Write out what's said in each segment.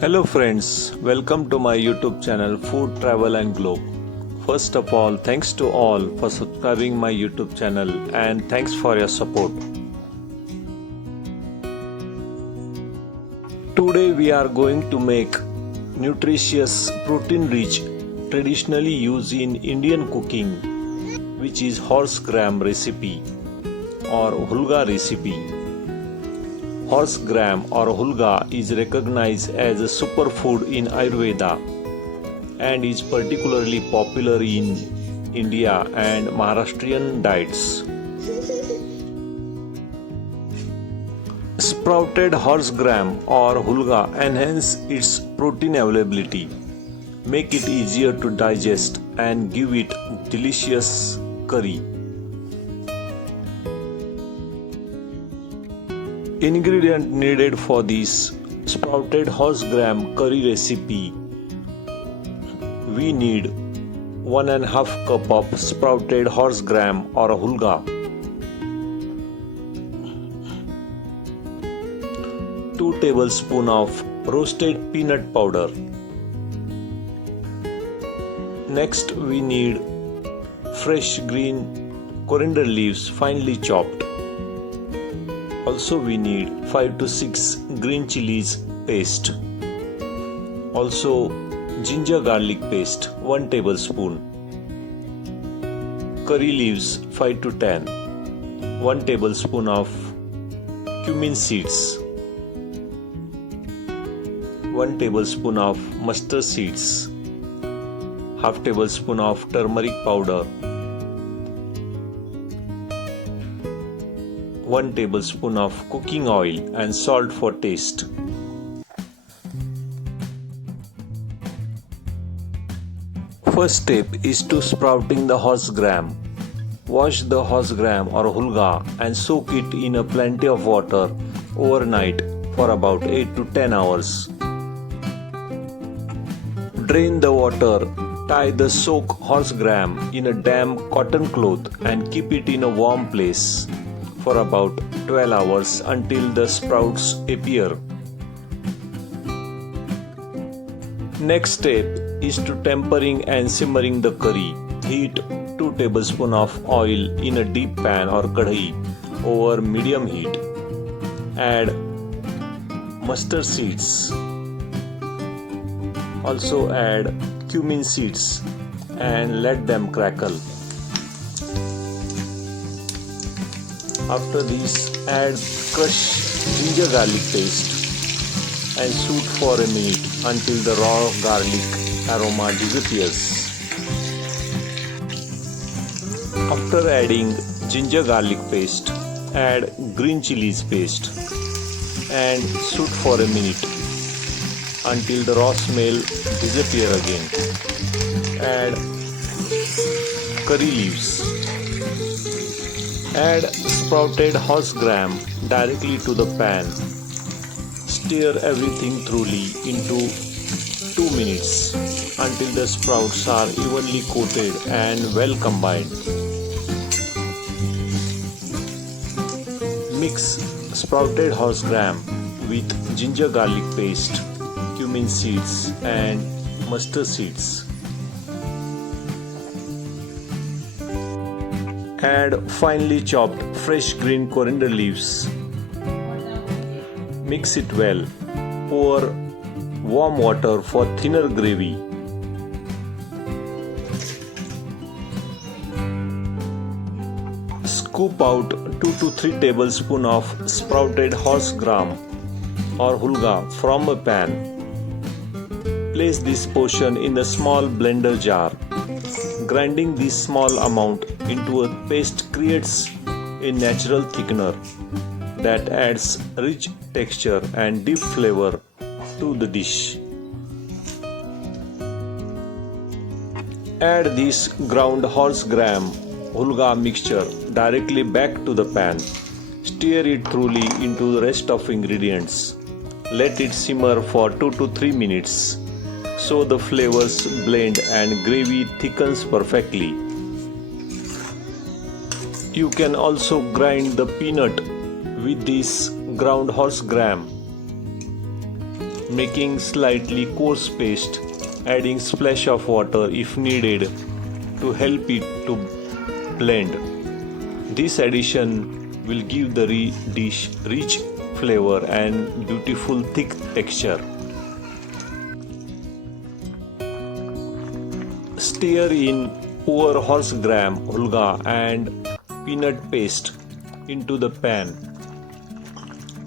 Hello friends, welcome to my YouTube channel Food, Travel and Globe. First of all, thanks to all for subscribing my YouTube channel and thanks for your support. Today we are going to make nutritious, protein-rich, traditionally used in Indian cooking, which is horse gram recipe or Hulga recipe. Horse gram or Hulga is recognized as a superfood in Ayurveda and is particularly popular in India and Maharashtrian diets. Sprouted horse gram or Hulga enhance its protein availability, make it easier to digest and give it delicious curry. Ingredient needed for this sprouted horse gram curry recipe: we need 1.5 cup of sprouted horse gram or Hulga, 2 tablespoons of roasted peanut powder. Next we need fresh green coriander leaves finely chopped. Also we need 5 to 6 green chilies paste. Also ginger garlic paste 1 tablespoon. Curry leaves 5 to 10. 1 tablespoon of cumin seeds. 1 tablespoon of mustard seeds. Half tablespoon of turmeric powder. 1 tablespoon of cooking oil and salt for taste. First step is to sprouting the horse gram. Wash the horse gram or Hulga and soak it in a plenty of water overnight for about 8 to 10 hours. Drain the water, tie the soaked horse gram in a damp cotton cloth and keep it in a warm place for about 12 hours until the sprouts appear. Next step is to tempering and simmering the curry. Heat 2 tablespoons of oil in a deep pan or kadhi over medium heat. Add mustard seeds. Also add cumin seeds and let them crackle. After this, add crushed ginger garlic paste and soak for a minute until the raw garlic aroma disappears. After adding ginger garlic paste, add green chilies paste and soak for a minute until the raw smell disappear again. Add curry leaves. Add sprouted horse gram directly to the pan. Stir everything thoroughly into 2 minutes until the sprouts are evenly coated and well combined. Mix sprouted horse gram with ginger garlic paste, cumin seeds and mustard seeds. Add finely chopped fresh green coriander leaves. Mix it well. Pour warm water for thinner gravy. Scoop out 2 to 3 tablespoons of sprouted horse gram or Hulga from a pan. Place this portion in a small blender jar. Grinding this small amount into a paste creates a natural thickener that adds rich texture and deep flavor to the dish. Add this ground horse gram Hulga mixture directly back to the pan. Stir it thoroughly into the rest of ingredients. Let it simmer for 2 to 3 minutes so the flavors blend and gravy thickens perfectly. You can also grind the peanut with this ground horse gram. making slightly coarse paste, adding splash of water if needed to help it to blend. This addition will give the dish rich flavor and beautiful thick texture. Stir in pour horse gram, hulga and peanut paste into the pan.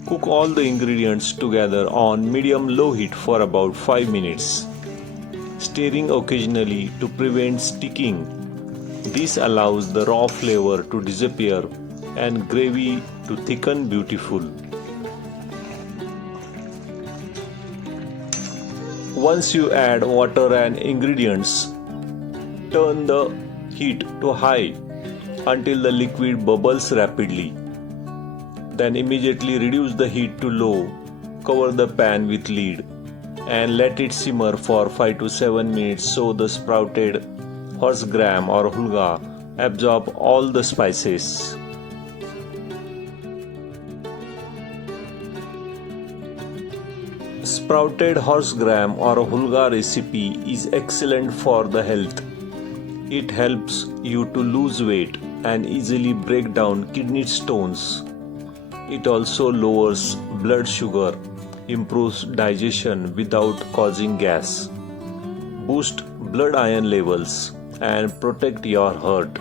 Cook all the ingredients together on medium-low heat for about 5 minutes, stirring occasionally to prevent sticking. This allows the raw flavor to disappear and gravy to thicken beautiful. Once you add water and ingredients, turn the heat to high until the liquid bubbles rapidly. Then immediately reduce the heat to low, cover the pan with lid and let it simmer for 5 to 7 minutes so the sprouted horse gram or hulga absorb all the spices. Sprouted horse gram or hulga recipe is excellent for the health. It helps you to lose weight and easily break down kidney stones. It also lowers blood sugar, improves digestion without causing gas, boosts blood iron levels, and protect your heart.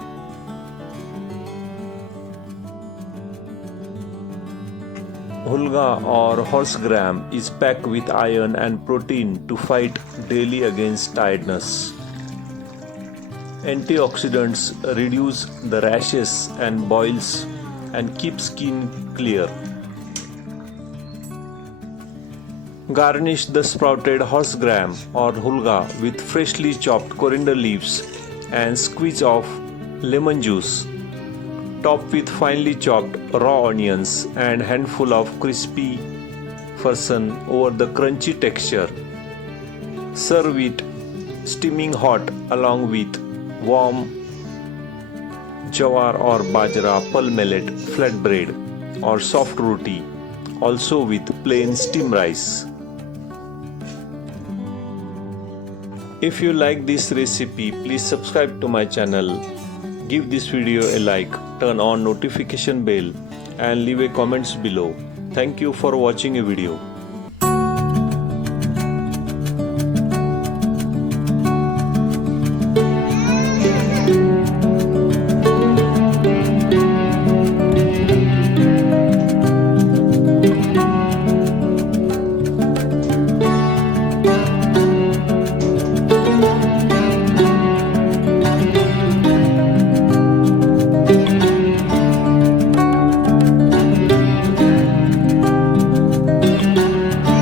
Hulga or horse gram is packed with iron and protein to fight daily against tiredness. Antioxidants reduce the rashes and boils and keep skin clear. Garnish the sprouted horse gram or hulga with freshly chopped coriander leaves and squeeze of lemon juice. Top with finely chopped raw onions and handful of crispy farsan over the crunchy texture. Serve it steaming hot along with warm jawar or bajra, pul millet, flatbread or soft roti, also with plain steamed rice. If you like this recipe, please subscribe to my channel, give this video a like, turn on notification bell and leave a comments below. Thank you for watching a video.